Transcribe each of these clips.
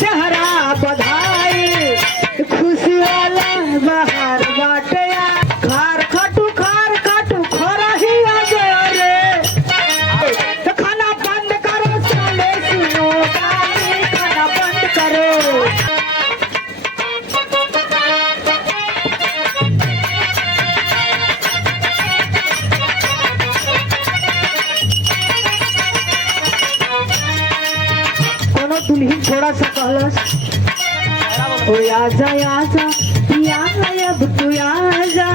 सेहरा बधाई खुशी वाला बाहर बाटया खार खाटू खरही आगे रे तो खाना बंद करो साले सुनो गाली खाना बंद करो। दुल्हन थोड़ा सा कहलस ओ आजा आजा अब तू आजा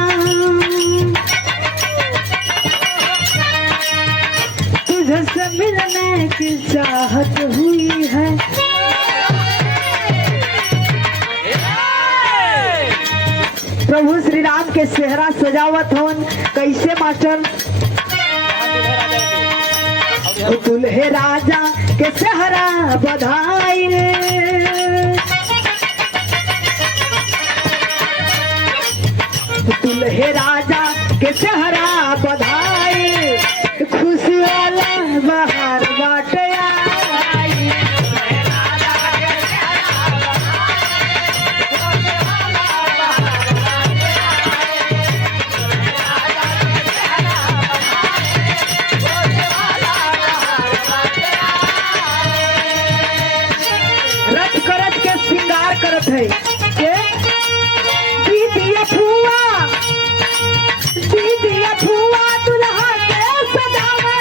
तुझसे मिलने की चाहत हुई है। प्रभु श्री राम के सेहरा सजावत होन कैसे मास्टर दुल्हे राजा के सेहरा बधाई दुल्हे राजा के सेहरा बधाई खुशी वाला बाहर बाटया करत है के दीदिया फुआ दुल्हा के सजावे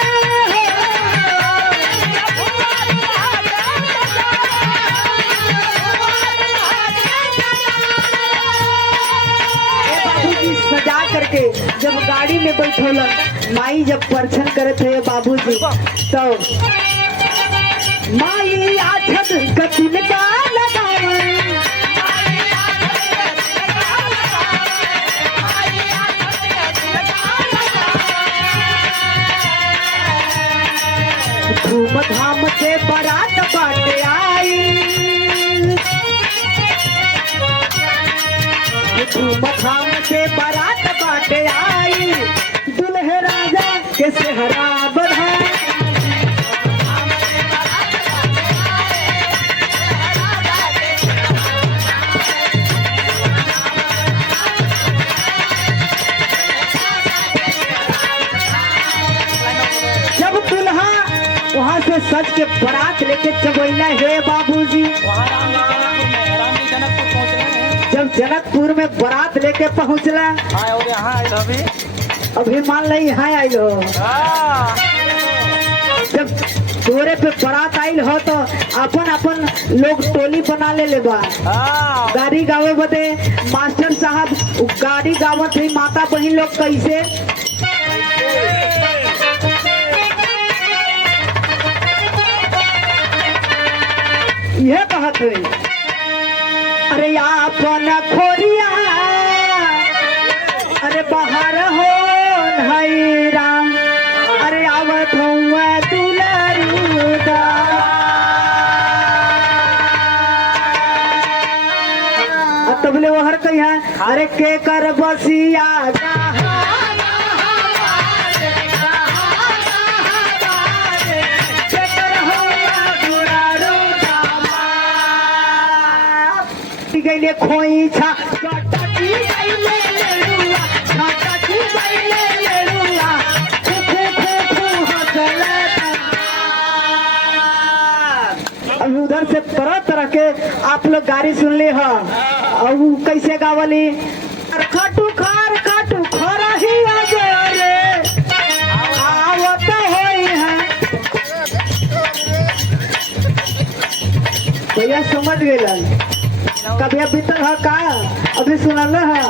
बाबूजी सजा करके जब गाड़ी में बैठोलन माई जब परछन करत है बाबूजी तो माई आछत कतिन का लगावे धूमधाम से बारात बाटे आई धूमधाम से बारात बाटे आई दुल्हे राजा के सेहरा बधाई वहाँ से सच के बारात लेके चबैला है बाबूजी जब जनकपुर में बारात लेके पहुँचला अभी मान ली यहाँ आयल हो जब तोरे पे बारात आयल हो तो अपन अपन लोग टोली बना ले बा गाड़ी गावे बदे मास्टर साहब गाड़ी गावत है माता बहन लोग कैसे यह कहत है अरे अपन खोरिया अरे बाहर हो नैरा अरे आवत हुआ दुलरूदा तबले वहर कहिया अरे के कर बसिया गईले खोई छा कटकी गईले लेलुआ कटकी गईले लेलुआ खो हसले अब उधर से तरह तरह के आप लोग गाड़ी सुन ले हा और कैसे गावली खाटू खरा ही आगे रे आवत होई है भैया समझ गेलन कभी अभी तक है का अभी सुनल है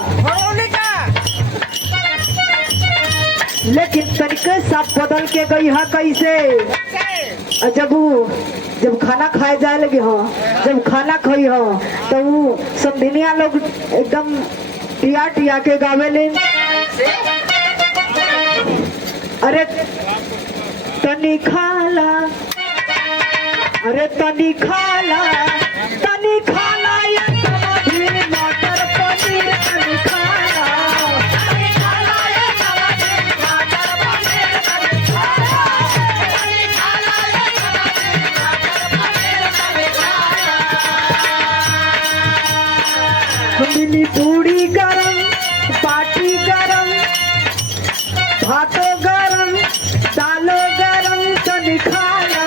लेकिन तरीके सब बदल के गई है कैसे जब खाना खाए जाए लगे हो जब खाना खाई हो तो वो समधिनिया लोग एकदम टिया के गावे ले अरे तनी खाला ये समाधि मटर पनीर तनी खाला तनी खाला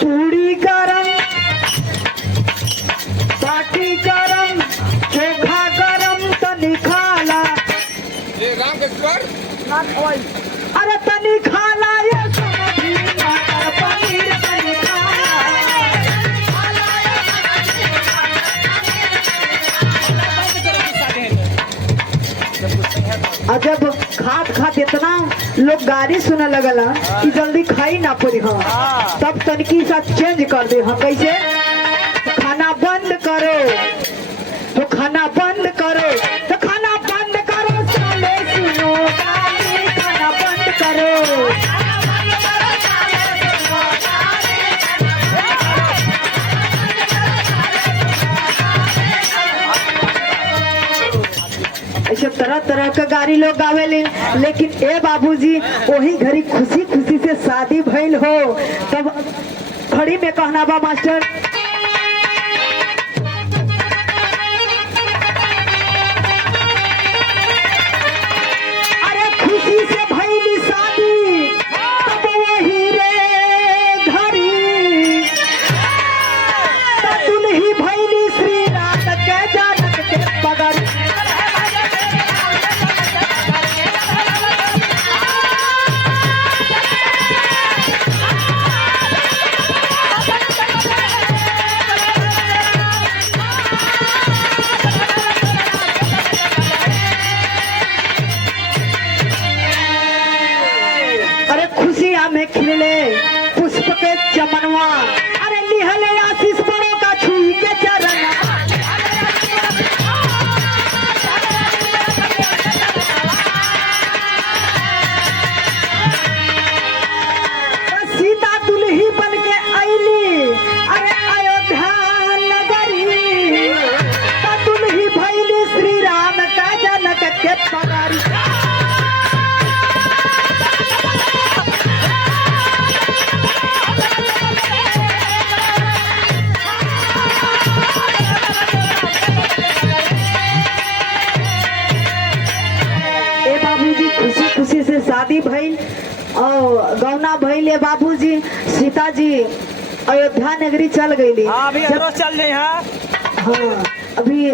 पूरी गरम बाटी गरम चोखा गरम तनी खाला अरे तनी खाला ये समझी मटर पनीर तनी खाला और जब खात खात इतना लोग गाड़ी सुने लगला कि जल्दी खाई ना पड़ी हाँ तब तनकी सा चेंज कर दे हम कैसे खाना बंद करो तो खाना बंद करो तो खाना बंद करो साले सुनो गाली खाना बंद करो ऐसे तरह तरह का गाड़ी लोग गावेले लेकिन ए बाबूजी वही घड़ी खुशी खुशी से शादी भइल हो तब खड़ी में कहना बा मास्टर अरे खुशी से भइली शादी तब वही रे घड़ी तब दुल्ही भइली श्री रात के जानक के पगड़ी में खिले पुष्प के चमनवा अरे निहले आशीष बड़ों का छुई के चरण सीता दुल्ही बन के आईली अरे अयोध्या नगरी दुल्ही भैली श्री राम का जनक के पगारी खुशी से शादी भइल और गौना भइले बाबूजी सीता जी अयोध्या नगरी चल गईली अभी चल रही हाँ अभी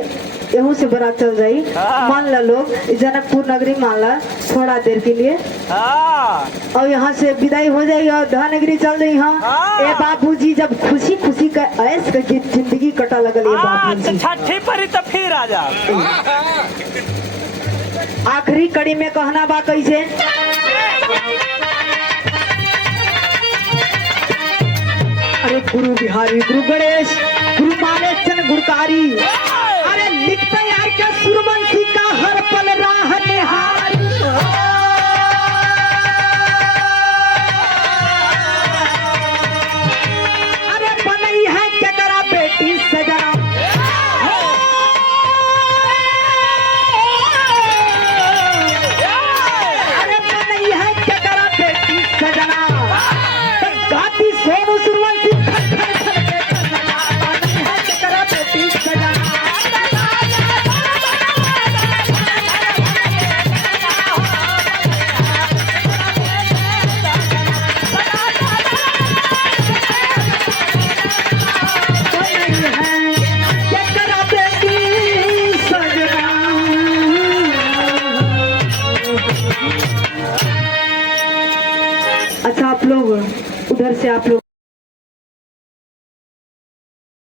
यहू से बड़ा चल जाई मान ला लोग जनकपुर नगरी मान ला थोड़ा देर के लिए और यहाँ से विदाई हो जाएगी अयोध्या नगरी चल रही हाँ ए बाबूजी जब खुशी खुशी का ऐश करके जिंदगी कटा लगल छठी पर तो फिर आ जा आखिरी कड़ी में कहना बा कैसे अरे गुरु बिहारी गुरु गणेश गुरु मानेश चंद गुरकारी अरे लिखते यार क्या सुरवंशी का हर पल राह निहारी अरे बनई है क्या करा बेटी सजना अच्छा आप लोग उधर से आप लोग